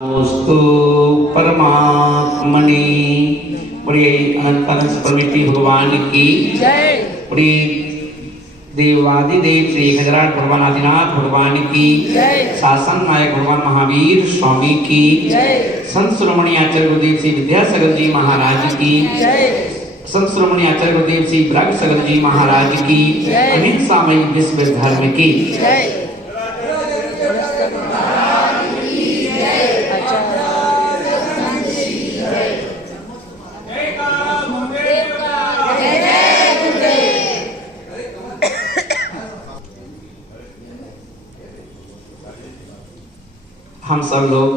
नमोस्तु परमात्मने। बड़ी अनंत अनंत परमेश्वरी भगवान की जय। बड़ी देवादिदेव श्री खजराट भगवान आदिनाथ भगवान की जय। शासन नायक भगवान महावीर स्वामी की जय। संत शिरोमणि आचार्य गुरुदेव श्री विद्यासागर जी महाराज की जय। संत शिरोमणि आचार्य गुरुदेव श्री विरागसागर जी महाराज की अहिंसामयी विश्व धर्म की जय। हम सब लोग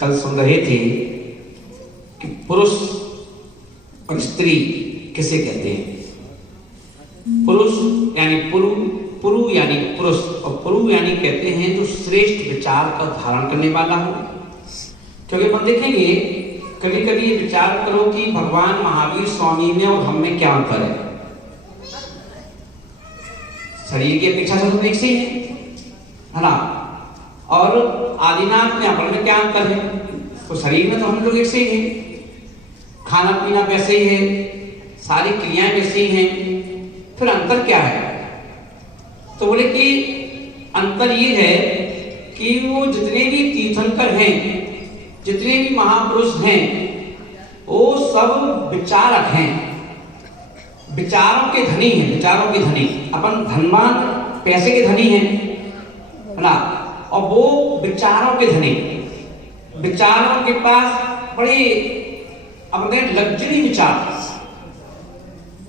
कल सुन रहे थे कि पुरुष और स्त्री किसे कहते हैं। पुरुष यानी पुरु यानी पुरुष, और पुरु यानी कहते हैं जो श्रेष्ठ विचार का धारण करने वाला हो। क्योंकि हम देखेंगे कभी कभी विचार करो कि भगवान महावीर स्वामी में और हम में क्या अंतर है। शरीर की अपेक्षा से तो एक से ही है ना, और आदिनाथ में अपन में क्या अंतर है। तो शरीर में तो हम लोग एक से ही हैं, खाना पीना वैसे ही है, सारी क्रियाएं वैसे ही हैं, फिर अंतर क्या है। तो बोले कि अंतर ये है कि वो जितने भी तीर्थंकर हैं, जितने भी महापुरुष हैं, वो सब विचारक हैं, विचारों के धनी हैं, विचारों के धनी। अपन धनवान पैसे के धनी हैं ना, और वो विचारों के धनी, विचारों के पास बड़े अपने लग्जरी विचार,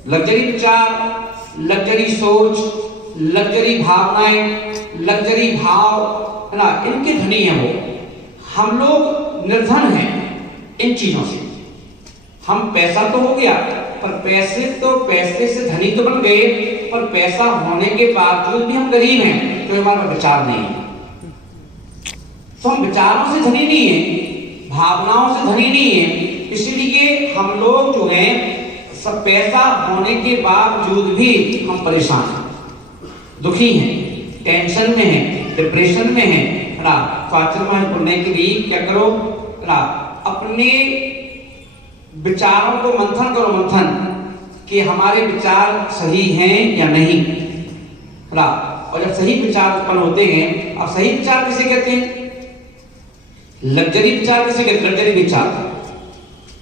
लग्जरी विचार, लग्जरी सोच, लग्जरी भावनाएं, लग्जरी भाव है ना, इनके धनी है वो। हम लोग निर्धन हैं इन चीजों से। हम पैसा तो हो गया, पर पैसे से धनी तो बन गए, पर पैसा होने के बावजूद भी हम गरीब हैं क्योंकि हमारा विचार नहीं है। तो हम विचारों से धनी नहीं है, भावनाओं से धनी नहीं है, इसलिए हम लोग जो हैं सब पैसा होने के बावजूद भी हम परेशान हैं, दुखी हैं, टेंशन में हैं, डिप्रेशन में हैं ना। तो आचरण करने के लिए क्या करो ना, अपने विचारों को मंथन करो, मंथन कि हमारे विचार सही हैं या नहीं ना। और जब सही विचार उत्पन्न होते हैं, अब सही विचार किसे कहते हैं, लग्जरी विचार किसे कहते हैं, लग्जरी विचार।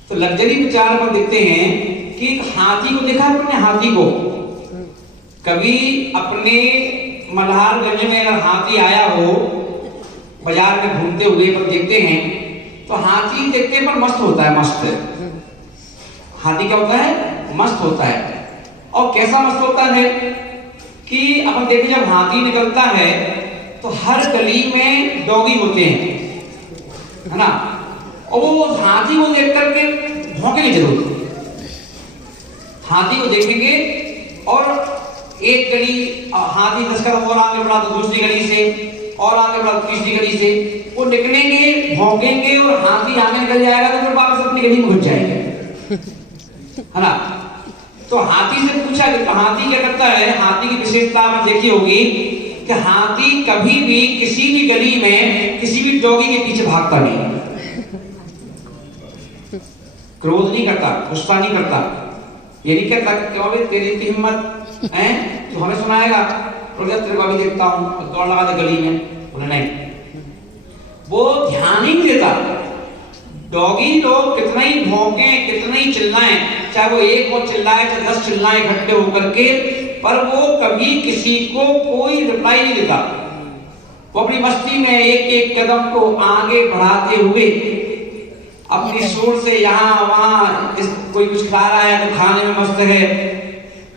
तो लग्जरी विचार में देखते हैं कि हाथी को देखा आपने, हाथी को कभी अपने मल्हारगंज में अगर हाथी आया हो बाजार में घूमते हुए, पर देखते हैं तो हाथी देखते पर मस्त होता है, मस्त हाथी क्या होता है, मस्त होता है। और कैसा मस्त होता है कि अपन देखिए जब हाथी निकलता है तो हर गली में डॉगी होते हैं है ना, और वो हाथी को देख करके भौंकेंगे जरूर। हाथी को देखेंगे और एक गली हाथी 10 कदम और आगे बढ़ा तो दूसरी गली से, और आगे बढ़ा तो तीसरी गली से वो निकलेंगे, भौंकेंगे, और हाथी आगे निकल जाएगा तो फिर वापस अपनी गली में घुस जाएगा है ना। तो हाथी से पूछा कि हाथी क्या करता है, हाथी की विशेषता आपने देखी होगी कि हाथी कभी भी किसी भी गली में किसी भी डॉगी के पीछे भागता नहीं, क्रोध नहीं करता, गुस्सा नहीं करता, ये नहीं कहता कि भाई तेरी इतनी हिम्मत है तो हमें सुनाएगा, तो तेरे को अभी देखता हूं, दौड़ लगा दे गली में। बोले नहीं, वो ध्यान ही नहीं देता। डॉगी लोग कितना ही भौंके, कितना ही चिल्लाएं, चाहे वो एक और चिल्लाए चाहे 10 चिल्लाएं इकट्ठे होकर के, पर वो कभी किसी को कोई रिप्लाई नहीं देता। वो अपनी मस्ती में एक एक कदम को आगे बढ़ाते हुए अपनी सूर से यहाँ वहां, कोई कुछ खा रहा है तो खाने में मस्त है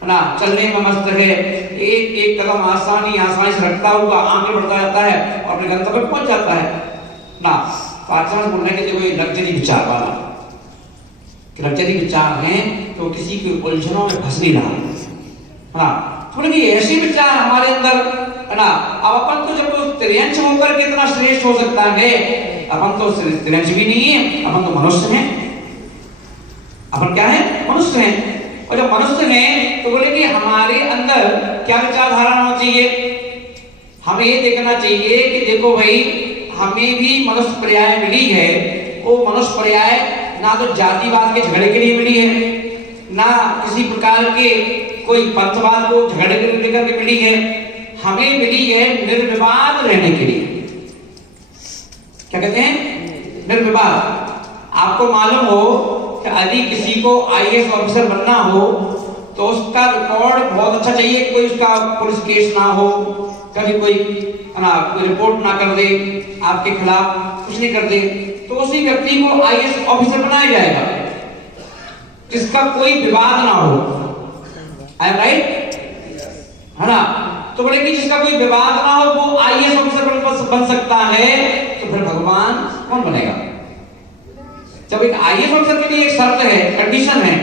ना, चलने में मस्त है, एक एक कदम आसानी से रखता हुआ आगे बढ़ता जाता है और अपने गंतव्य पहुंच जाता है ना। आचरण बोलने के लिए लग्जरी विचार वाला, कि लग्जरी विचार हैं तो किसी की उलझनों में फंस नहीं रहा हाँ। थोड़ी भी ऐसे विचार हमारे अंदर है ना। अब अपन तो जब त्रियंश होकर के इतना श्रेष्ठ हो सकता है, अपन तो त्रियंश भी नहीं है, अपन तो मनुष्य हैं। अपन क्या है, मनुष्य हैं। और जब मनुष्य हैं तो बोले कि हमारे अंदर क्या विचारधारा होना चाहिए, हमें ये देखना चाहिए कि देखो भाई हमें भी मनुष्य पर्याय मिली है, वो मनुष्य पर्याय ना तो जातिवाद के झगड़े के लिए मिली है, ना किसी प्रकार के कोई पंथवाद को झगड़े के लेकर के मिली है, हमें मिली है निर्विवाद रहने के लिए। क्या कहते हैं? निर्विवाद। आपको मालूम हो कि यदि किसी को आईएएस ऑफिसर बनना हो तो उसका रिकॉर्ड बहुत अच्छा चाहिए, कोई उसका पुलिस केस ना हो, कभी कोई रिपोर्ट ना कर दे आपके खिलाफ, कुछ नहीं कर दे, तो उसी व्यक्ति को आईएएस ऑफिसर बनाया जाएगा जिसका कोई विवाद ना हो। I am right? है ना? तो बोले कि जिसका कोई विवाद ना हो वो आईएएस ऑफिसर बन सकता है, तो फिर भगवान कौन बनेगा? जब एक आईएएस ऑफिसर के लिए एक शर्त है, कंडीशन है,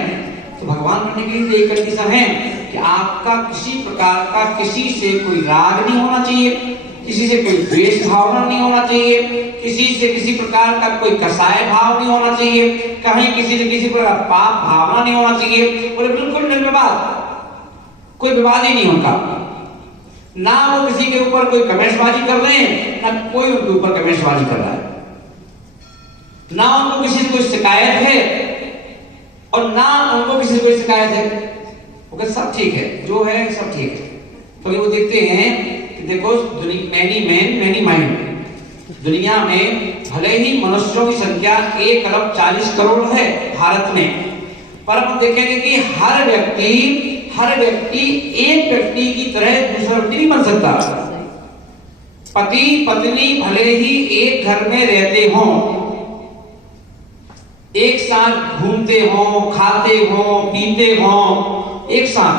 तो भगवान बनने के लिए एक कंडीशन है कि आपका किसी प्रकार का किसी से कोई राग नहीं होना चाहिए, किसी से कोई द्वेष भावना नहीं होना चाहिए, किसी से किसी प्रकार का कोई कसाय भाव नहीं होना चाहिए, कहीं किसी से किसी प्रकार पाप भावना नहीं होना चाहिए। बोले बिल्कुल निर्विवाद, कोई विवाद ही नहीं होता। ना वो किसी के ऊपर कोई कमेंट्सबाजी कर रहे हैं, ना कोई उनके ऊपर कमेंट्सबाजी कर रहा है, ना उनको किसी से कोई शिकायत है और ना उनको किसी से कोई शिकायत है। वो कहते सब ठीक है, जो है सब ठीक है। तो वो देखते हैं कि देखो मैनी मैन मैनी माइंड। दुनिया में भले ही मनुष्यों की संख्या 1 अरब 40 करोड़ है भारत में, पर हम देखेंगे कि हर व्यक्ति एक व्यक्ति की तरह दूसरा व्यक्ति नहीं बन सकता। पति पत्नी भले ही एक घर में रहते हों, एक साथ घूमते हों, खाते हों, पीते हों एक साथ,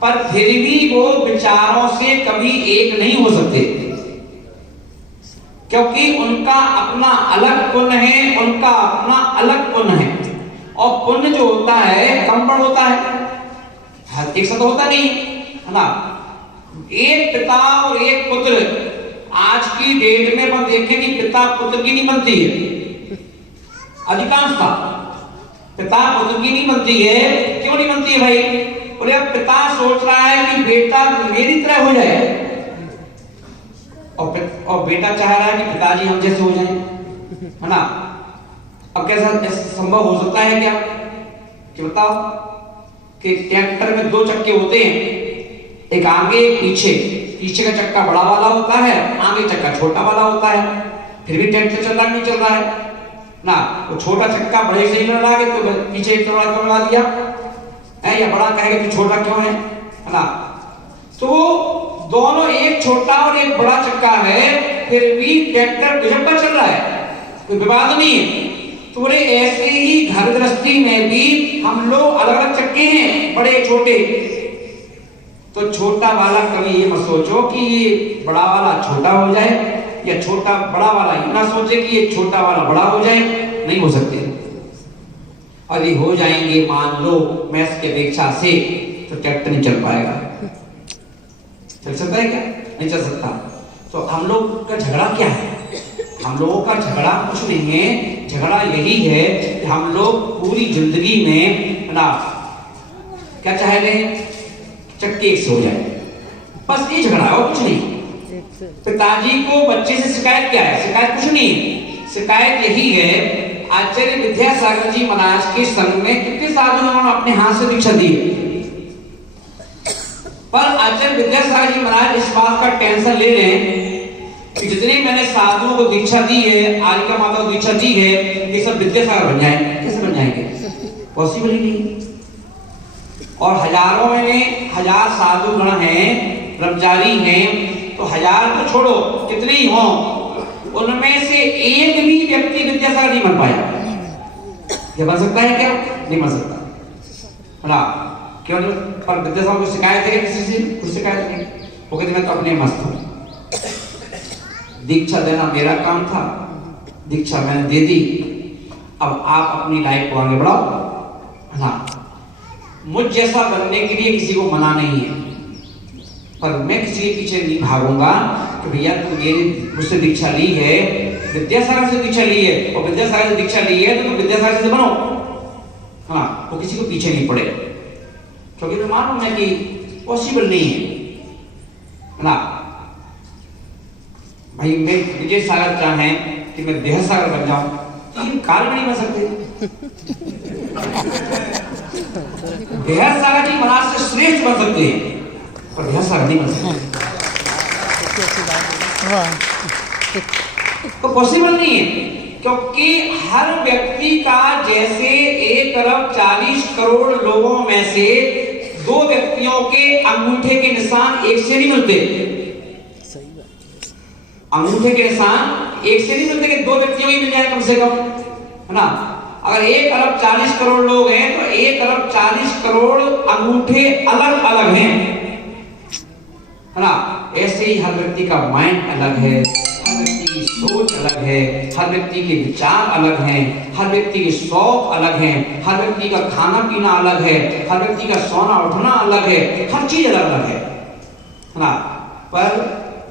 पर फिर भी वो विचारों से कभी एक नहीं हो सकते, क्योंकि उनका अपना अलग पुण्य है, उनका अपना अलग पुण्य है। और पुण्य जो होता है कम बड़ होता है, हर एक साथ होता नहीं, है ना? एक पिता और एक पुत्र, आज की डेट में हम देखें कि पिता पुत्र की नहीं बनती है, अधिकांशता पिता पुत्र की नहीं बनती है। क्यों नहीं बनती है भाई? बोले अब पिता सोच रहा है कि बेटा मेरी तरह हो जाए, और बेटा चाह रहा है कि पिताजी हम जैसे हो जाएं, है ना? अब कैसा संभव हो सकता है क्या? कि बताओ कि ट्रैक्टर में 2 चक्के होते हैं, एक आगे एक पीछे। पीछे का चक्का बड़ा वाला होता है, आगे चक्का छोटा वाला होता है, फिर भी ट्रैक्टर चल रहा नहीं चल रहा है ना? वो छोटा चक्का बड़े से ही लड़ा के तो पीछे एक बड़ा क्यों लगा दिया है, या बड़ा कहेगा कि छोटा क्यों है ना? तो दोनों एक छोटा और एक बड़ा चक्का है, फिर भी ट्रैक्टर दुझप्पा चल रहा है, कोई विवाद नहीं है। तो बोले ऐसे ही घर गृहस्थी में भी हम लोग अलग अलग चक्के हैं, बड़े छोटे। तो छोटा वाला कभी ये मत सोचो कि ये बड़ा वाला छोटा हो जाए, या छोटा बड़ा वाला ये ना सोचे कि ये छोटा वाला बड़ा हो जाए, नहीं हो सकते। और ये हो जाएंगे मान लो मैथ्स की अपेक्षा से, तो ट्रैक्टर नहीं चल पाएगा। चल सकता है क्या? नहीं चल सकता। तो हम लोग का झगड़ा क्या है? हम लोगों का झगड़ा कुछ नहीं है, झगड़ा यही है कि हम लोग पूरी जिंदगी में ना क्या चाह रहे हैं? चक्के एक से हो जाए, बस ये झगड़ा है, कुछ नहीं। पिताजी को बच्चे से शिकायत क्या है? शिकायत कुछ नहीं है, शिकायत यही है आचार्य विद्यासागर जी महाराज के संग में कितने साधु उन्होंने अपने हाथ से दीक्षा दी है, पर आचार्य विद्यासागर जी महाराज इस बात का टेंशन ले रहे हैं कि जितने मैंने साधुओं को दीक्षा दी है, आलिका माता को दीक्षा दी है, ये सब विद्यासागर बन जाए। कैसे बन जाएंगे? पॉसिबल ही नहीं। और हजारों में 1000 साधु गण हैं, ब्रह्मचारी हैं, तो 1000 तो छोड़ो कितने ही हों, उनमें से एक भी व्यक्ति विद्यासागर नहीं बन पाया। ये बन सकता है क्या? नहीं बन सकता। बड़ा क्यों नहीं? पर विद्यासागर को शिकायत है किसी से? कुछ शिकायत नहीं। वो कहते मैं तो अपने मस्त हूं, दीक्षा देना मेरा काम था, दीक्षा मैंने दे दी, अब आप अपनी लाइफ को आगे बढ़ाओ, है ना? मुझ जैसा बनने के लिए किसी को मना नहीं है, पर मैं किसी के पीछे नहीं भागूंगा कि भैया तुम ये मुझसे दीक्षा ली है, विद्यासागर से दीक्षा ली है, और विद्यासागर से दीक्षा ली है तो तुम विद्यासागर से बनो, हाँ? वो किसी को पीछे नहीं पड़े, क्योंकि मैं मालूम है कि पॉसिबल नहीं है ना? भाई मैं विजय सागर चाहे कि मैं देह सागर बन जाऊं, लेकिन काल में नहीं बन सकते। देह सागर जी महाराज से श्रेष्ठ बन सकते हैं, पर देह सागर नहीं बन सकते। तो पॉसिबल नहीं है, क्योंकि हर व्यक्ति का जैसे 1 अरब 40 करोड़ लोगों में से 2 व्यक्तियों के अंगूठे के निशान एक से नहीं मिलते। अंगूठे के निशान एक से नहीं मिलते कि 2 व्यक्तियों ही मिल जाए कम से कम, है ना। अगर 1 अरब 40 करोड़ लोग हैं तो 1 अरब 40 करोड़ अंगूठे अलग अलग हैं, है ना। ऐसे ही हर व्यक्ति का माइंड अलग है, हर व्यक्ति की सोच अलग है, हर व्यक्ति के विचार अलग हैं, हर व्यक्ति के शौक अलग हैं, हर व्यक्ति का खाना पीना अलग है, हर व्यक्ति का सोना उठना अलग है, हर चीज अलग अलग है ना। पर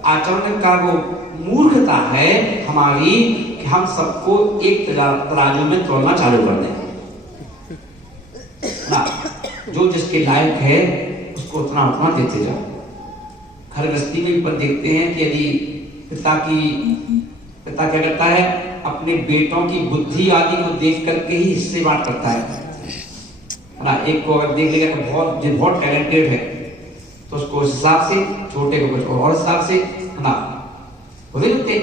आचरण का वो मूर्खता है हमारी कि हम सबको एक तराजू में तोलना चालू कर दें ना। जो जिसके लायक है उसको उतना उतना देते जाओ। घर गृहस्थी में भी देखते हैं कि यदि पिता क्या करता है, अपने बेटों की बुद्धि आदि को देख करके ही हिस्से बांट करता है ना। एक को अगर देख लेगा तो बहुत टैलेंटेड है तो उसको उस हिसाब से, छोटे को कुछ और हिसाब से, है ना, होते लगते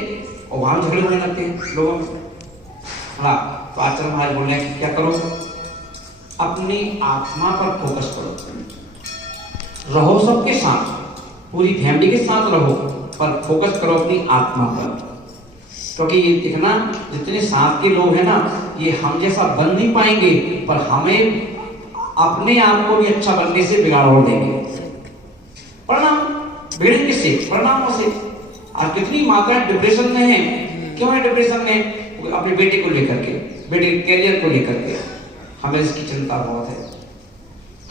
और वहां झगड़े होने लगते हैं लोगों में, है ना। तो आचरण महाराज बोल रहे हैं कि क्या करो, अपनी आत्मा पर फोकस करो, रहो सबके साथ, पूरी फैमिली के साथ रहो, पर फोकस करो अपनी आत्मा पर। क्योंकि ये देखना, जितने साथ के लोग हैं ना, ये हम जैसा बन नहीं पाएंगे, पर हमें अपने आप को भी अच्छा बनने से बिगाड़ देंगे। परिणाम भेड़े किससे? परिणामों से। आज कितनी माताएं डिप्रेशन में हैं। क्यों है डिप्रेशन में? अपने बेटे को लेकर के, बेटे के कैरियर को लेकर के। हमें इसकी चिंता बहुत है,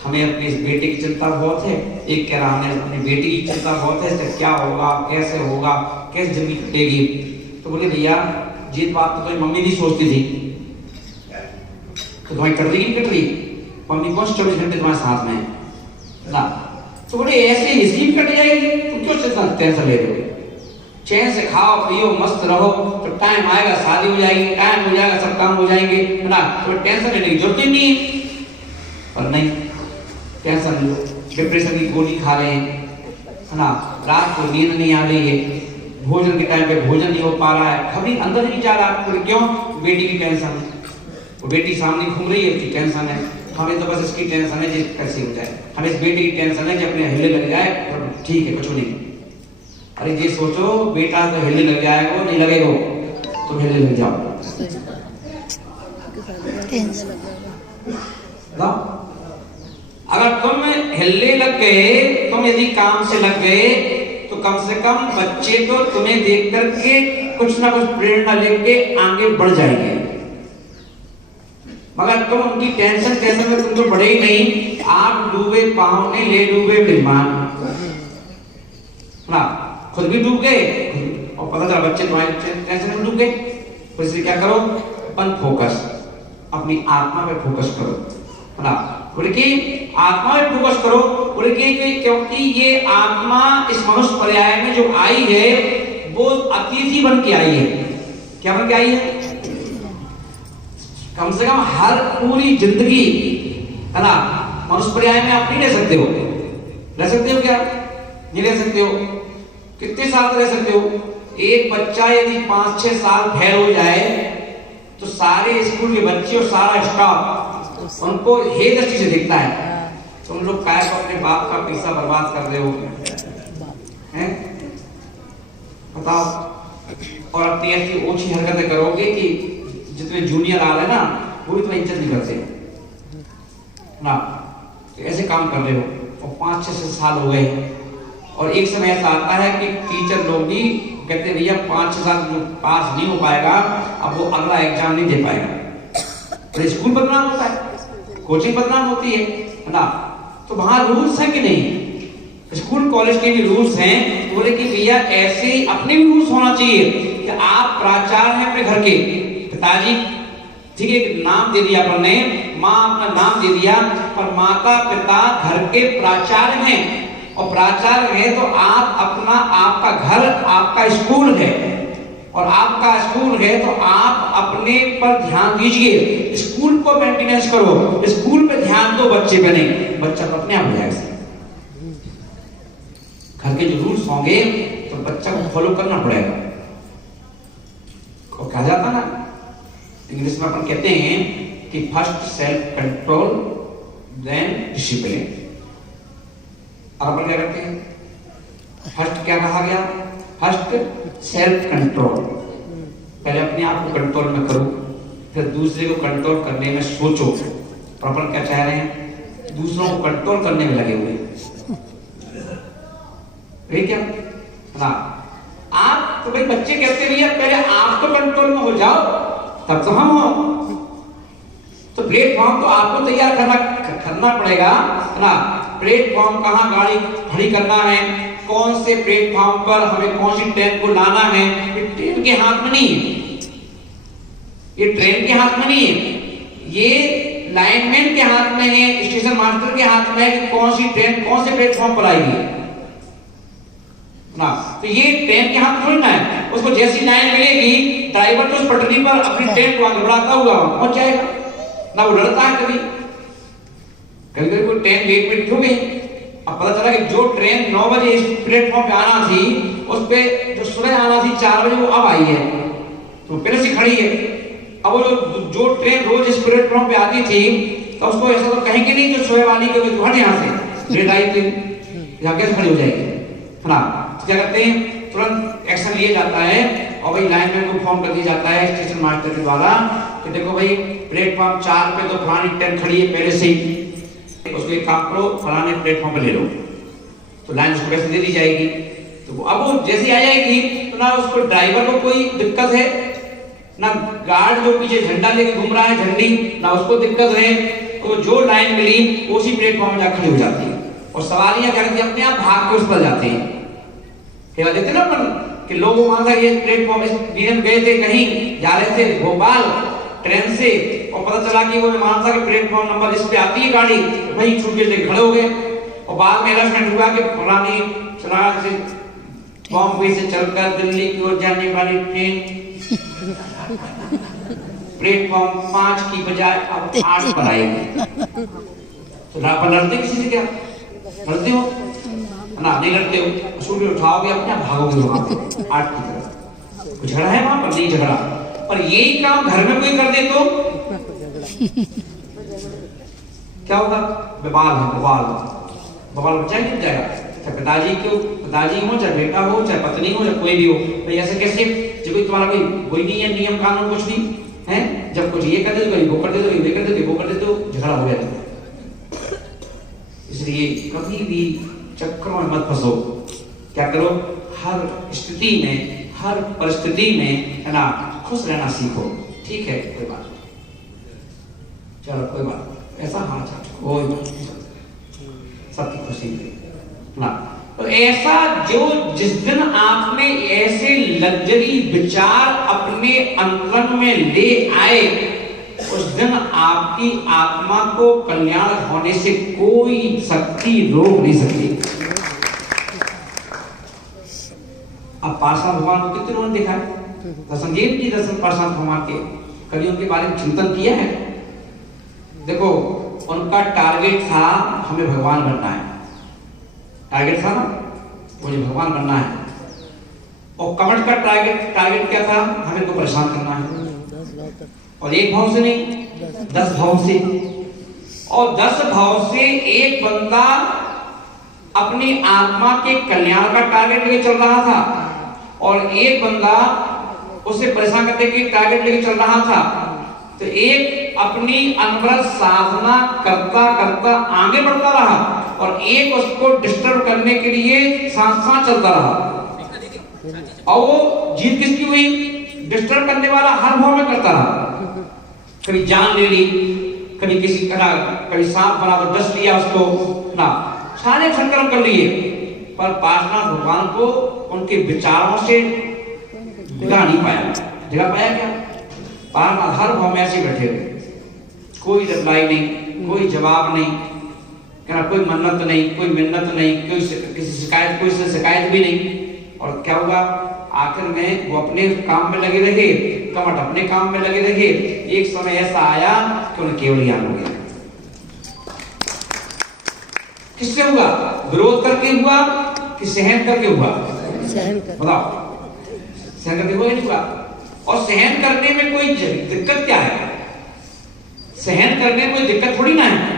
हमें अपने इस बेटे की चिंता बहुत है। एक कह रहा हमें अपनी बेटी की चिंता बहुत है, इससे क्या होगा, कैसे होगा, कैसे जिंदगी कटेगी। तो बोले भैया ये बात तो तुम्हारी मम्मी नहीं सोचती थी, तो तुम्हारी कट रही नहीं कट रही? मम्मी कौन 24 घंटे तुम्हारे साथ में है ना। तो बोले ऐसे इसी कट जाएगी, तुम क्यों टेंशन ले रहे हो? चैन से खाओ पियो मस्त रहो, तो टाइम आएगा शादी हो जाएगी, टाइम हो जाएगा सब काम हो जाएंगे, है ना। तो टेंशन लेने की जरूरत ही नहीं है। पर नहीं, टेंशन लो, डिप्रेशन की गोली खा रहे हैं, है ना। रात को नींद नहीं आ रही है, भोजन के टाइम पे भोजन नहीं हो पा रहा है, कभी अंदर नहीं जा रहा। तो क्यों? बेटी की टेंशन है, वो बेटी सामने घूम रही है, उसकी टेंशन है। हमें तो बस इसकी टेंशन है जी कैसे हो जाए, हमें इस बेटी की टेंशन है कि अपने हिले लग जाए, ठीक है कुछ नहीं। अरे ये सोचो, बेटा तो हिले लग जाएगा, नहीं लगेगा तो हिले लग जाओ ना। अगर तुम हिले लग गए, तुम यदि काम से लग गए, तो कम से कम बच्चे तो तुम्हें देख करके कुछ ना कुछ प्रेरणा लेके आगे बढ़ जाएंगे। मगर तुम उनकी टेंशन में तुम तो बढ़े ही नहीं। आप डूबे पाँव ने ले डूबे विमान ना, खुद भी डूब गए और पता चला बच्चे तुम्हारे टेंशन में डूब गए। तो इसलिए क्या करो, अपन फोकस अपनी आत्मा पे फोकस करो, है ना। बोले कि आत्मा पे फोकस करो, बोले कि क्योंकि ये आत्मा इस मनुष्य पर्याय में जो आई है वो अतिथि बन के आई है। क्या बन के आई है? कम से कम हर पूरी जिंदगी, है ना, मनुष्य पर्याय में आप नहीं रह सकते हो। रह सकते हो क्या? नहीं रह सकते हो। कितने साल तक रह सकते हो? एक बच्चा यदि 5-6 साल फेल हो जाए तो सारे स्कूल के बच्चे और सारा स्टाफ उनको हे दृष्टि से देखता है, तुम लोग काय को अपने बाप का पैसा बर्बाद कर रहे हो, हैं? बताओ। और अपनी ऐसी ऊंची हरकतें करोगे कि जितने जूनियर आ रहे ना वो इतना इज्जत नहीं करते ना। तो ऐसे काम कर रहे हो और 5-6 साल हो गए, और एक समय ऐसा आता है कि टीचर लोग भी कहते हैं भैया 5-6 साल जो पास नहीं हो पाएगा, अब वो अगला एग्जाम नहीं दे पाएगा। तो स्कूल बदनाम होता है, कोचिंग बदनाम होती है ना। तो वहां रूल्स है कि नहीं? स्कूल कॉलेज के भी रूल्स हैं। बोले कि भैया ऐसे अपने भी रूल्स होना चाहिए कि आप प्राचार्य हैं अपने घर के, पिताजी, ठीक है, नाम दे दिया अपन ने, माँ अपना नाम दे दिया, पर माता पिता घर के प्राचार्य हैं। और प्राचार्य है तो आप अपना, आपका घर आपका स्कूल है, और आपका स्कूल है तो आप अपने पर ध्यान दीजिए, स्कूल को मेंटेनेंस करो, स्कूल पे ध्यान दो, बच्चे पे नहीं, बच्चा तो अपने आप हो जाएगा। घर के जो रूल्स होंगे तो बच्चा को फॉलो करना पड़ेगा। और कहा जाता ना, इंग्लिश में अपन कहते हैं कि first self control then discipline. और अपन क्या करते हैं, फर्स्ट क्या कहा गया, फर्स्ट सेल्फ कंट्रोल, पहले अपने आप को कंट्रोल में करो, फिर दूसरे को कंट्रोल करने में सोचो। और अपन क्या चाह रहे हैं, दूसरों को कंट्रोल करने में लगे हुए हैं, क्या ना। आप तो भाई बच्चे कहते भैया पहले आप तो कंट्रोल में हो जाओ तब तो हम हो। तो प्लेटफॉर्म तो आपको तैयार करना पड़ेगा ना। प्लेटफॉर्म कहाँ गाड़ी खड़ी करना है, कौन से प्लेटफॉर्म पर हमें कौन सी ट्रेन को लाना है, ये ट्रेन के हाथ में नहीं है, ये ट्रेन के हाथ में नहीं है, ये लाइनमैन के हाथ में है, स्टेशन मास्टर के हाथ में है कि कौन सी ट्रेन कौन से प्लेटफॉर्म पर आएगी ना। तो ये ट्रेन के हाथ थोड़ी ना है, उसको जैसी लाइन मिलेगी ड्राइवर तो उस पटरी पर अपनी ट्रेन को आगे बढ़ाता हुआ पहुंच जाएगा ना। वो डरता है कभी कभी कोई ट्रेन लेट मिनट हो गई, अब पता चला कि जो ट्रेन 9 बजे इस प्लेटफॉर्म पे आना थी, उस पे जो सुबह आना थी 4 बजे, वो अब आई है, तो पहले से खड़ी है। अब वो जो ट्रेन रोज इस प्लेटफॉर्म पे आती थी, तो उसको ऐसा तो कहेंगे नहीं जो सुबह वाली के हट यहाँ से लेट आई थी, यहाँ कैसे खड़ी हो जाएगी, है ना। क्या करते हैं, तुरंत एक्शन लिया जाता है और भाई लाइनमैन को फोन कर दिया जाता है स्टेशन मास्टर के द्वारा कि देखो भाई प्लेटफॉर्म 4 पे तो फलानी ट्रेन खड़ी है पहले से ही, उसको एक काम करो फलाने प्लेटफॉर्म पे ले लो, तो लाइन उसको पैसे दे दी जाएगी। तो अब वो जैसी आ जाएगी तो ना उसको ड्राइवर को कोई दिक्कत है, ना गार्ड जो पीछे झंडा लेके घूम रहा है झंडी, ना उसको दिक्कत है। तो जो लाइन मिली उसी प्लेटफॉर्म में जाकर खड़ी हो जाती है, और सवारियां क्या करती है, अपने आप भाग के उस पर जाते हैं। कह देते ना अपन कि लोग वहां से ये प्लेटफॉर्म इस दिन गए थे, कहीं जा रहे थे भोपाल ट्रेन से, और पता चला कि वो मानसा के प्लेटफॉर्म नंबर इस पे आती है गाड़ी, वहीं छूट के खड़े हो गए। और बाद में अनाउंसमेंट हुआ कि पुरानी चराग से बॉम्बे से चलकर दिल्ली की ओर जाने वाली ट्रेन प्लेटफॉर्म 5 की बजाय अब 8 पर आएगी। तो ना अपन लड़ते किसी से, क्या लड़ते हो ना, नहीं लड़ते हो, सूर्य उठाओगे अपने आप भागोगे वहां पे 8 की तरफ। कुछ झगड़ा है वहां पर, नहीं झगड़ा, पर यही काम घर में कोई कर दे तो क्या होगा, बवाल है, बवाल बच्चा नहीं जाएगा। चाहे पिताजी हो, चाहे बेटा हो, चाहे पत्नी हो, चाहे कोई भी हो, भाई ऐसे कैसे, जो कोई तुम्हारा कोई नहीं है नियम कानून कुछ भी है, जब कुछ ये कर दे तो वो कर दे, तो ये कर दे, वो कर दे, तो झगड़ा हो गया। इसलिए कभी भी चक्करों में मत फंसो, क्या करो, हर स्थिति में, हर परिस्थिति में, है ना, खुश रहना सीखो। ठीक है, कोई बात नहीं, चलो कोई बात ऐसा, हाँ चलो कोई बात नहीं, सबकी खुशी ना। तो ऐसा जो जिस दिन आपने ऐसे लग्जरी विचार अपने अंतरंग में ले आए, उस दिन आपकी आत्मा को कल्याण होने से कोई शक्ति रोक नहीं सकती। अब पार्षद भगवान को कितने लोगों ने देखा है, दर्शन की दर्शन पार्षद भगवान के, कभी उनके बारे में चिंतन किया है। देखो उनका टारगेट था हमें भगवान बनना है, टारगेट था ना, मुझे भगवान बनना है। और कमठ का टारगेट क्या था, हमें को परेशान करना है, और एक भाव से नहीं 10 भाव से, और 10 भाव से एक बंदा अपनी आत्मा के कल्याण का टारगेट लेके चल रहा था, और एक बंदा उसे परेशान करने के टारगेट लेके चल रहा था। तो एक अपनी अनवरत साधना करता करता आगे बढ़ता रहा, और एक उसको डिस्टर्ब करने के लिए साथ चलता रहा। और वो जीत किसकी हुई, डिस्टर्ब करने वाला हर भाव में करता रहा। कभी जान ले ली, कभी किसी का, कभी सांप बना तो डस लिया उसको ना, सारे संकल्प कर लिए, पर पार्षद भगवान को उनके विचारों से जगा नहीं पाया। जगा पाया क्या, पार्षद हर भाव में ऐसे बैठे हुए, कोई रिप्लाई नहीं, कोई जवाब नहीं, कहना कोई मन्नत नहीं, कोई मिन्नत नहीं, किसी शिकायत, कोई से शिकायत भी नहीं। और क्या हुआ, आखिर में वो अपने काम में लगे रहे, कमट अपने काम में लगे रहे। एक समय ऐसा आया कि उन्हें केवल ज्ञान हो गया। किससे हुआ? विरोध करके हुआ कि सहन करके हुआ? बताओ, सहन करके हुआ या नहीं हुआ? और सहन करने में कोई दिक्कत क्या है? सहन करने में कोई दिक्कत थोड़ी ना है।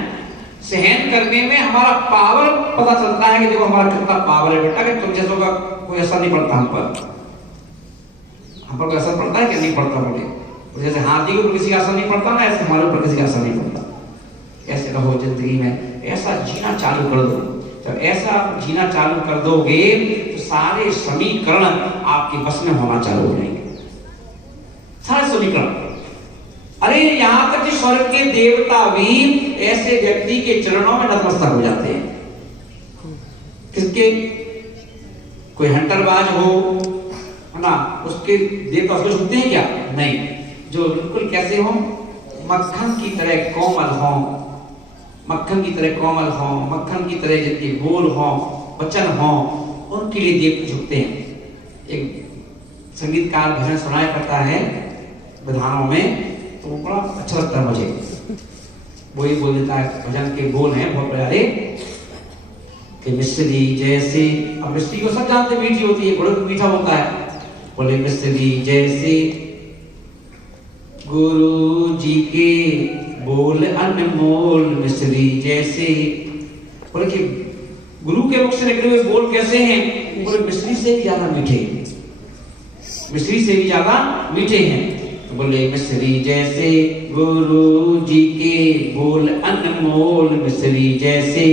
सहन करने में हमारा पावर पता चलता है कि देखो हमारा कितना पावर है बेटा, कि तुम जैसों का कोई असर नहीं पड़ता हम पर कोई असर पड़ता है कि नहीं पड़ता? बोले जैसे हाथी को किसी का असर नहीं पड़ता ना, ऐसे हमारे ऊपर किसी का असर नहीं पड़ता। ऐसे रहो जिंदगी में, ऐसा जीना चालू कर दो। जब ऐसा जीना चालू कर दोगे तो सारे समीकरण आपके बस में होना चालू हो जाएंगे, सारे समीकरण। अरे यहां तक कि स्वर्ग के देवता भी ऐसे व्यक्ति के चरणों में नतमस्तक हो जाते हैं। किसके? कोई हंटरबाज हो ना, उसके देवता उसको छूते हैं क्या? नहीं। जो बिल्कुल कैसे हो, मक्खन की तरह कोमल हो, मक्खन की तरह कोमल हो, मक्खन की तरह जिनके बोल हो, वचन हो, उनके लिए देवता झुकते हैं। एक संगीतकार भजन सुनाया करता है विधानों में, तो वो बड़ा अच्छा लगता है मुझे। वो ये बोल देता है, भजन के बोल हैं बहुत प्यारे कि मिश्री जैसे, अब मिश्री को सब जानते मीठी होती है, बड़ा मीठा होता है। बोले मिश्री जैसे गुरु जी के बोल अनमोल, मिश्री जैसे। बोले कि गुरु के मुख से निकले हुए बोल कैसे हैं? बोले मिश्री से भी ज्यादा मीठे, मिश्री से भी ज्यादा मीठे हैं। तो बोले मिश्री जैसे गुरु जी के बोल अनमोल, मिश्री जैसे।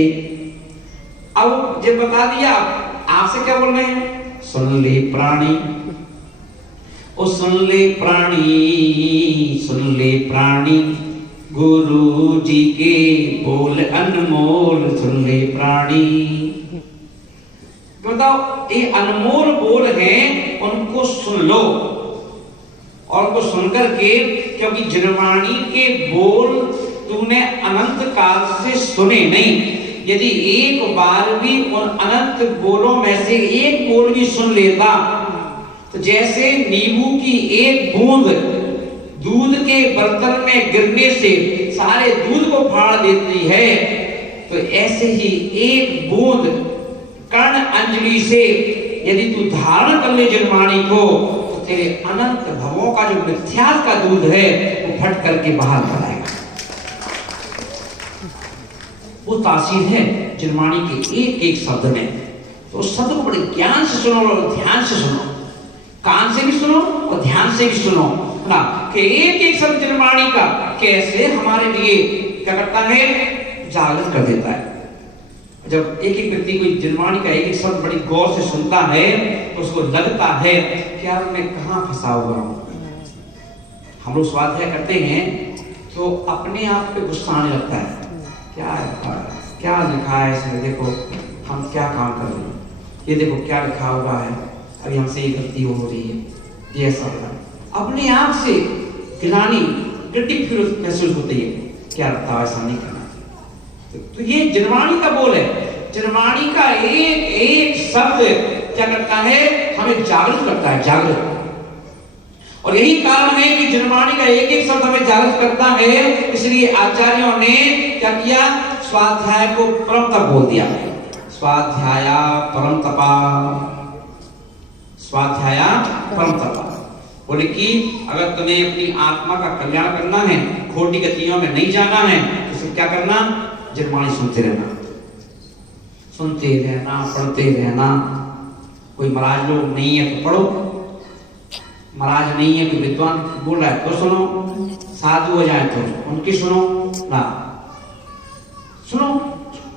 अब जब बता दिया, आपसे क्या बोल रहे हैं? सुन ले प्राणी, ओ सुन ले प्राणी, सुन ले प्राणी, गुरु जी के बोल अनमोल, सुन ले प्राणी। बताओ, ये अनमोल बोल हैं, उनको सुन लो। और उनको सुनकर के, क्योंकि जिनवाणी के बोल तूने अनंत काल से सुने नहीं। यदि एक बार भी उन अनंत बोलों में से एक बोल भी सुन लेता, तो जैसे नींबू की एक बूंद दूध के बर्तन में गिरने से सारे दूध को फाड़ देती है, तो ऐसे ही एक बूंद कर्ण अंजलि से यदि तू धारण कर ले जिनवाणी को, तो तेरे अनंत भवों का जो मिथ्या का दूध है वो फट करके बाहर कर आएगा। वो तासीर है जिनवाणी के एक एक शब्द में। तो उस शब्द को बड़े ज्ञान से सुनो और ध्यान से सुनो, कान से भी सुनो और ध्यान से भी सुनो ना, कि एक एक शब्द जिनवाणी का कैसे हमारे लिए क्या करता है, जागृत कर देता है। जब एक एक व्यक्ति कोई जिनवाणी का एक एक शब्द बड़ी गौर से सुनता है, तो उसको लगता है कि यार मैं कहाँ फंसा हुआ हूँ। हम लोग स्वाध्याय करते हैं तो अपने आप पे गुस्सा आने लगता है, क्या लिखा है इसमें, देखो हम क्या काम कर रहे हैं, ये देखो क्या लिखा हुआ है, अभी हमसे ये गलती हो रही है, ये ऐसा होता है। अपने आप से गिलानी, क्रिटिक फील महसूस होती है, क्या लगता है ऐसा नहीं करना। तो ये जिनवाणी का बोल है। जिनवाणी का एक एक शब्द क्या करता है, हमें जागृत करता है, जागृत। और यही कारण है कि जिनवाणी का एक एक शब्द हमें जागृत करता है। इसलिए आचार्यों ने क्या किया, स्वाध्याय को परम तप बोल दिया। स्वाध्याय परम तपा, स्वाध्याय परम तपा। बोले कि अगर तुम्हें अपनी आत्मा का कल्याण करना है, खोटी गतियों में नहीं जाना है, तो क्या करना, जिनवाणी सुनते रहना, सुनते रहना, पढ़ते रहना। कोई महाराज लोग नहीं है तो पढ़ो, महाराज नहीं है तो विद्वान बोल रहा है तो सुनो, साधु हो जाए तो उनकी सुनो ना, सुनो,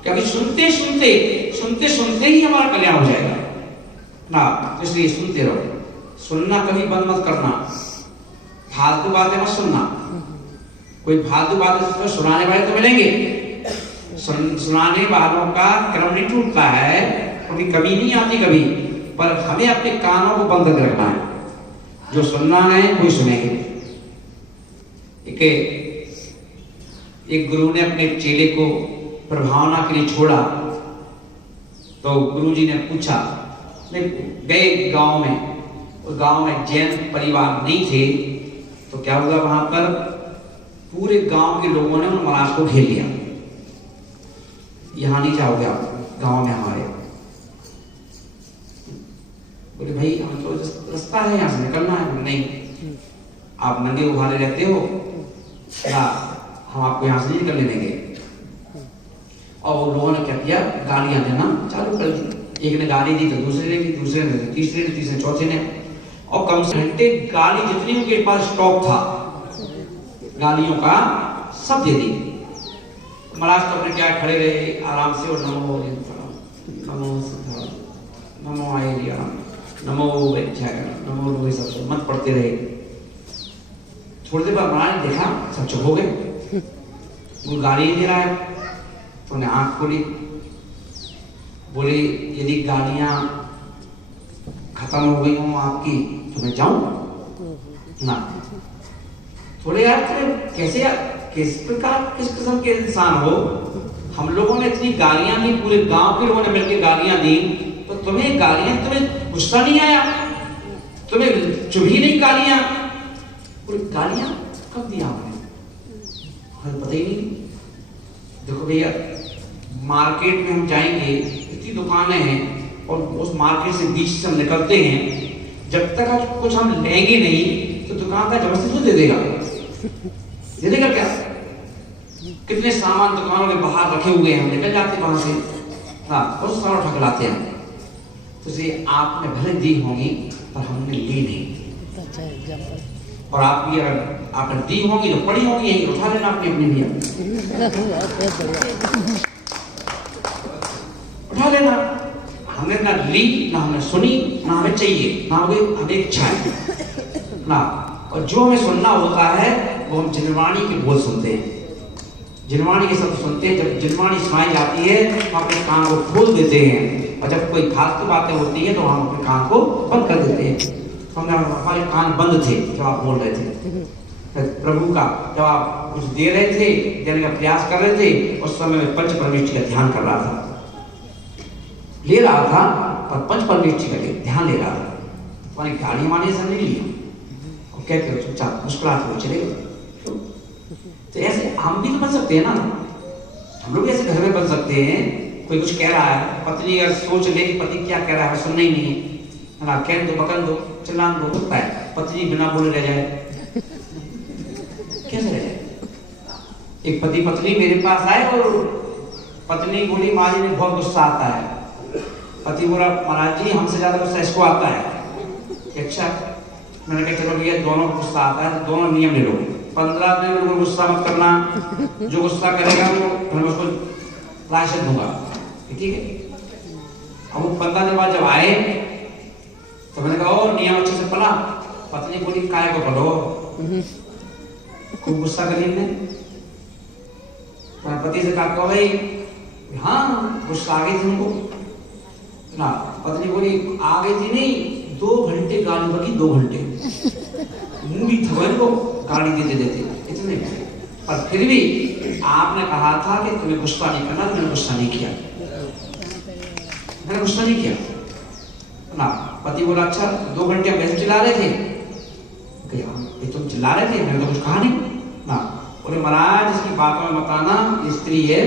क्योंकि सुनते सुनते सुनते सुनते ही हमारा कल्याण हो जाएगा ना। इसलिए सुनते रहो, सुनना कभी बंद मत करना, फालतू बातें मत सुनना। कोई फालतू बातें सुनाने वाले तो मिलेंगे, सुनाने वालों का क्रम नहीं टूटता है, कभी कमी नहीं आती कभी, पर हमें अपने कानों को बंद करके रखना है। जो सुनना है कोई सुनेंगे। एक गुरु ने अपने चेले को प्रभावना के लिए छोड़ा तो गुरुजी ने पूछा, गए गांव में, उस गांव में जैन परिवार नहीं थे, तो क्या हुआ वहां पर पूरे गांव के लोगों ने उन महाराज को घेर लिया, यहां नहीं जाओगे आप गांव में हमारे। बोले भाई हम तो रास्ता है यहां से निकलना है। नहीं, आप नंगे उभारे रहते हो या हम आपको यहां से नहीं निकलने देंगे। और वो लोगों ने क्या किया, गालियां देना चालू कर दी। एक ने गाली दी तो दूसरे ने की, दूसरे ने तीसरे ने, तीसरे चौथे ने, और कम से घंटे गाली जितनी उनके पास स्टॉक था गालियों का सब दे दी। महाराज तो अपने क्या खड़े रहे आराम से, और नमो नमो नमो आएलिया नमो नमो लोग सब मत पढ़ते रहे। थोड़ी देर बाद महाराज ने देखा सब चुप हो गए, वो गाली दे रहा है, तो उन्हें आंख खोली, बोले यदि गालियां खत्म हो गई हूं आपकी तो मैं जाऊं ना। थोड़े यार कैसे यार, किस प्रकार किस किस्म के इंसान हो, हम लोगों ने इतनी गालियां दी, पूरे गांव के लोगों ने मिलकर गालियां दी, तो तुम्हें गालियां, तुम्हें गुस्सा नहीं आया, तुम्हें चुभी नहीं गालियां? गालियां कब दिया आपने, हमें पता ही नहीं। देखो भैया, मार्केट में हम जाएंगे, इतनी दुकानें हैं, और उस मार्केट से बीच से हम निकलते हैं, जब तक कुछ हम लेंगे नहीं तो दुकानदार जबरदस्ती तो दे देगा, दे देगा क्या? कितने सामान दुकानों के बाहर रखे हुए हैं, हम निकल जाते वहां से, हाँ, बहुत सारा उठा के लाते हैं। तो इसे आपने भले दी होंगी पर हमने ली नहीं, और आप भी अगर आपने दी होंगी तो पड़ी होंगी, यही उठा लेना अपनी अपनी भी उठा लेना। हमने ना ली, ना हमने सुनी, ना हमें चाहिए, ना हमें इच्छा है ना। और जो हमें सुनना होता है वो हम जिनवाणी के बोल सुनते हैं, जिनवाणी के शब्द सुनते हैं। जब जिनवाणी सुनाई जाती है तो अपने कान को खोल देते हैं, और जब कोई फालतू बातें होती है तो हम अपने कान को बंद कर देते हैं। हमारे कान बंद थे जब आप बोल रहे थे प्रभु का, जब आप कुछ दे रहे थे, देने का प्रयास कर रहे थे, उस समय में पंच परमेष्टि का ध्यान कर रहा था, ले रहा था, और पंच परमेष्टि का ध्यान ले रहा था। तुम्हारी गाड़ी माने से नहीं लिया, और कहते हो चुपचाप मुस्कुराते हो चले गए। तो ऐसे हम भी तो बन सकते हैं ना, हम लोग ऐसे घर में बन सकते हैं। कोई कुछ कह रहा है, पत्नी अगर सोच ले कि पति क्या कह रहा है, सुनना ही नहीं है ना, कह दो, बकन दो, चिल्लान दो, सकता है पत्नी बिना बोले रह जाए, कैसे रह जाए? एक पति पत्नी मेरे पास आए और पत्नी बोली माँ जी ने बहुत गुस्सा आता है। पति बोला महाराज जी हमसे ज्यादा गुस्सा इसको आता है। अच्छा, मैंने कहा चलो भैया दोनों को गुस्सा आता है तो दोनों नियम ले लो, 15 दिन बिल्कुल गुस्सा मत करना, जो गुस्सा करेगा वो मैं उसको राशद दूंगा, ठीक है? अब वो 15 दिन बाद जब आए तो मैंने कहा और नियम अच्छे से पढ़ा। पत्नी बोली काय को पढ़ो, खूब गुस्सा करी ने। पति से कहा भाई हाँ गुस्सा आ गई थी उनको ना। पत्नी बोली आ गई थी नहीं, 2 घंटे गाली बकी, 2 घंटे मुंह भी थवन को गाली देते देते इतने। पर फिर भी आपने कहा था कि तुम्हें गुस्सा नहीं करना, मैंने गुस्सा नहीं किया, मैंने गुस्सा नहीं किया ना। पति बोला अच्छा 2 घंटे हम वैसे चिल्ला रहे थे, ये तुम चिल्ला रहे थे, मैंने तो कुछ कहा नहीं ना। बोले महाराज इसकी बातों में मत आना, ये स्त्री है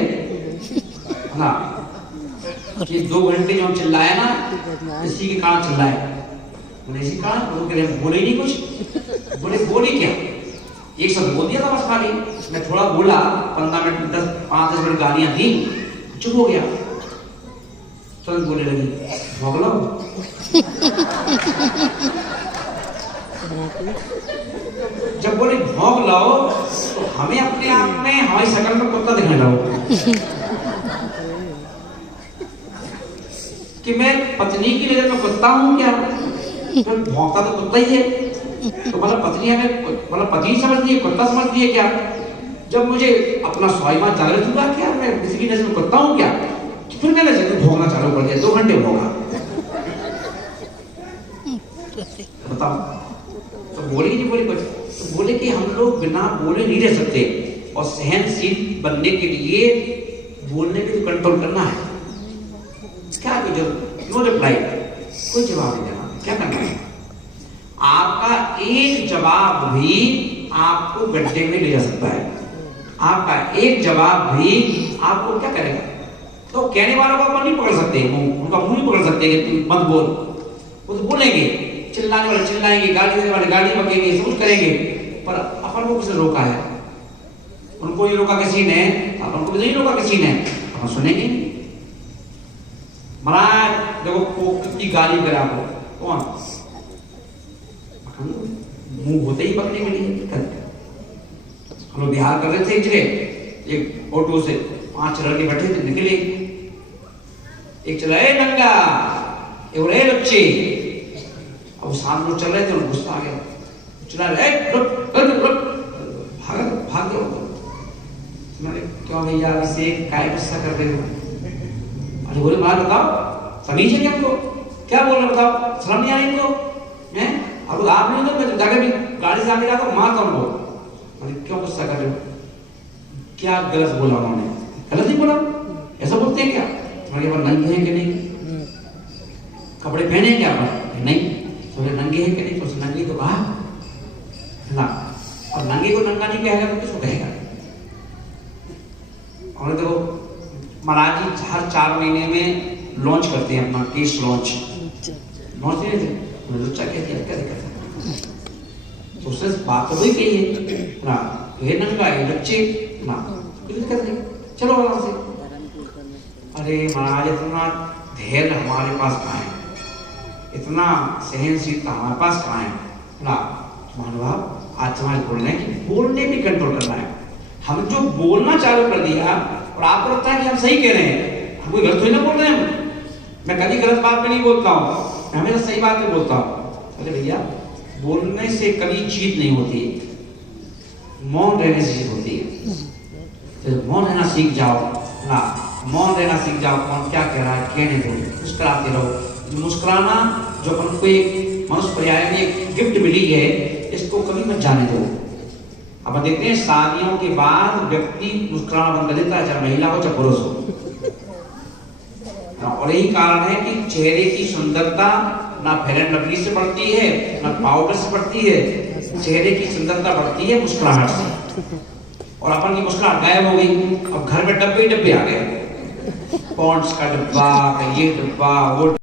ना, ये 2 घंटे जो हम चिल्लाए ना इसी के कारण चिल्लाए, मैंने इसी कारण वो कह रहे बोले नहीं कुछ। बोले क्या, एक शब्द बोल दिया था बस खाली, मैं थोड़ा बोला, 15 मिनट 5-10 मिनट गालियां दी, चुप हो गया, तुरंत बोले लगी भोग लो। जब बोले भोग लाओ तो हमें अपने आप में हमारी शक्ल में कुत्ता दिखने लगा कि मैं पत्नी की नजर में कुत्ता हूं क्या? तो भौंकता तो कुत्ता ही है, तो मतलब पत्नी हमें मतलब पति समझती है, कुत्ता समझती है क्या? जब मुझे अपना स्वाभिमान जागृत हुआ क्या मैं किसी की नजर में कुत्ता हूं क्या, तो फिर मैंने जल्दी भोगना चालू कर दिया। 2 घंटे भोगा, बताओ। तो बोली नहीं बोली कुछ, तो बोले कि हम लोग बिना बोले नहीं रह सकते, और सहनशील बनने के लिए बोलने पे तो कंट्रोल करना है। क्या नो रिप्लाई, कोई जवाब नहीं देना, क्या करना है? आपका एक जवाब भी आपको गड्ढे में ले जा सकता है। आपका एक जवाब भी आपको क्या करेगा? तो कहने वालों को अपन नहीं पकड़ सकते, उनका मुंह नहीं पकड़ सकते कि तुम मत बोल। वो तो बोलेंगे, चिल्लाने वाले चिल्लाएंगे, गाली देने वाले गाली बकेंगे, सब कुछ करेंगे, पर अपन को किसने रोका है? उनको नहीं रोका किसी ने, अपन को भी नहीं रोका किसी ने, अपन सुनेंगे। महाराज देखो कितनी गाली करे आपको, कौन? मुंह होते ही पकड़ने के लिए करते। हम लोग बिहार कर रहे थे, चले एक ऑटो से 5 लड़के बैठे थे, निकले, एक चला ए नंगा, एक रे बच्चे, अब सामने लोग चल रहे थे, उनको गुस्सा आ गया, चला भाग गया। मैंने क्यों भैया इसे काय गुस्सा कर रहे हो? अरे बोले महाराज बताओ, तमीज है क्या हमको? क्या बोल रहे बताओ, शर्म नहीं आ रही इनको? अब आप नहीं तो मैं जाकर भी गाड़ी से आगे जाकर मारता हूँ उनको। अरे क्यों गुस्सा कर रहे हो? क्या गलत बोला उन्होंने? गलत नहीं बोला, ऐसा बोलते हैं क्या? तुम्हारे पास नंगे हैं कि नहीं? कपड़े पहने हैं क्या आप? नहीं। तो नंगे हैं कि नहीं? तो नंगे तो कहा ना, और नंगे को नंगा नहीं कहेगा तो किसको कहेगा? और देखो महाराज जी हर 4 महीने में लॉन्च करते हैं अपना केस लॉन्च नहीं थे, लुच्चा कहती है, क्या दिक्कत है? तो उसने बात तो वही कही है ना, ये नंगा ये बच्चे ना, कोई दिक्कत नहीं, चलो आराम से। अरे महाराज इतना धैर्य हमारे पास कहाँ है, इतना सहनशीलता हमारे पास कहाँ है ना? महानुभाव आज समाज बोल रहे हैं कि बोलने पे कंट्रोल करना है। हम जो बोलना चालू कर दिया और आपको लगता है कि हम सही कह रहे हैं, हम कोई गलत थोड़ी ना बोल रहे हैं। मैं कभी गलत बात में नहीं बोलता हूँ, मैं हमेशा सही बात में बोलता हूँ। अरे भैया बोलने से कभी जीत नहीं होती, मौन रहने से जीत होती है। तो मौन रहना सीख जाओ ना, मौन रहना सीख जाओ, कौन क्या कह रहा है कहने दो, मुस्कुराते रहो। मुस्कुराना जो अपन को एक मनुष्य पर्याय में एक गिफ्ट मिली है, इसको कभी मत जाने दो। अब देखते हैं शादियों के बाद व्यक्ति मुस्कुराना बंद कर देता है, चाहे महिला हो चाहे पुरुष हो। और यही कारण है कि चेहरे की सुंदरता ना फेयर एंड लवली से बढ़ती है, ना पाउडर से बढ़ती है। चेहरे की सुंदरता बढ़ती है मुस्कुराहट से। और अपन की मुस्कुराहट गायब हो गई, अब घर में डब्बे ही डब्बे आ गए, पॉन्ड्स का डब्बा, ये डब्बा, वो